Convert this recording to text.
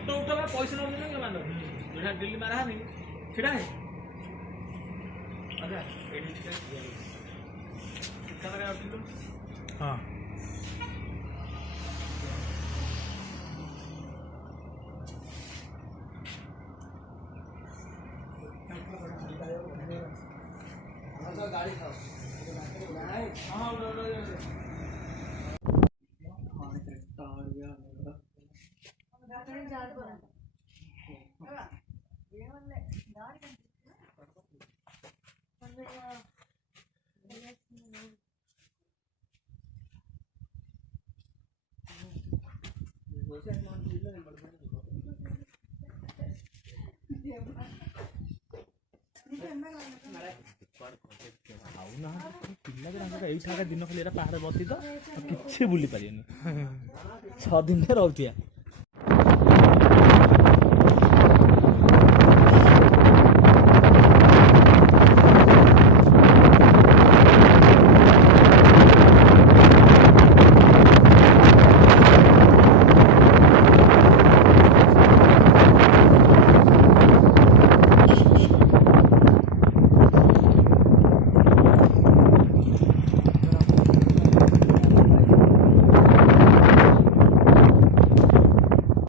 फोटो उठा पैसा न देने के मानो जेटा दिल्ली मारा नहीं छिड़ा है अच्छा एडी छिड़ा कितना लगा किलो हां गाड़ी था हां पिला दिन खाली पाहाड़ बसी तो किसी बुली पारे 6 दिन रोतिया